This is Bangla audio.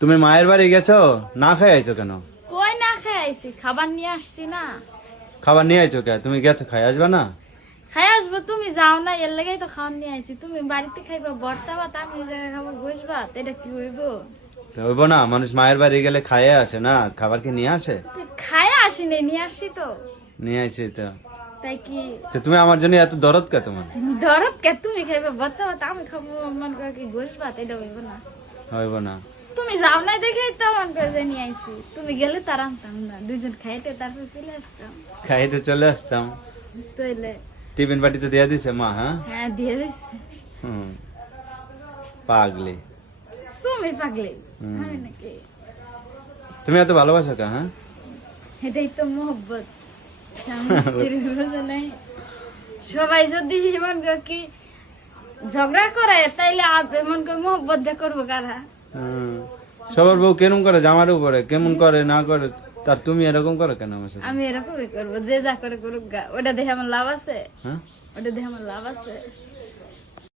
তুমি মায়ের বাড়ি গেছো, না খেয়ে আইছো কেন? কই না খেয়ে আইছি, খাবার নিয়ে আসছি না। খাবার নিয়ে আইছো কে? তুমি গেছো, খাই আসবা না? খাই আসবো, তুমি যাও না, এর লেগেই তো খাওয়ান নিয়ে আইছি। তুমি বাড়িতে খাইবা ভর্তা ভাত, আমি এই জায়গায় খাবো গোশ ভাত, এটা কি হইব? হইব না, মানুষ মায়ের বাড়ি গেলে খাইয়ে আসে না, খাবার কি নিয়ে আসে? খাই আসি নাই, নিয়ে আসছি তো। নিয়ে আসি তো। তাই কি তো তুমি আমার জন্য এত দরদ কে তোমার? ধরত কে? তুমি খাইবা ভর্তা ভাত, আমি খাবো মন করে কি গোশ ভাত, এটা হইব না। হইব না। তুমি যাও নাই দেখেই তো মন করে যে নিয়ে আইছি। তুমি গেলে তার আনতাম না, দুইজন খাইতে তারপর চলে আসতাম। খাইতে চলে আসতাম। তইলে টিফিন বাটিতে দিয়ে দিছে মা? হ্যাঁ, হ্যাঁ দিয়ে দিচ্ছে। হুম, পাগলি। তুমি পাগলি, হুম। আমি নাকি? তুমি এত ভালোবাসো কে? হ্যাঁ, এটাই তো মোহব্বত। স্বামী স্ত্রীর বোঝা নাই। সবাই যদি এমন করে কি ঝগড়া করে, তাইলে এমন করে মোহব্বত যা করবো কারা? হুম। সবার বউ কেমন করে জামার উপরে, কেমন করে না করে, তার তুমি এরকম করো কেন আমার সাথে? আমি এরকমই করবো, যে যা করে করুক গা। ওটা দেখে আমার লাভ আছে? হ্যাঁ, ওটা দেখে আমার লাভ আছে?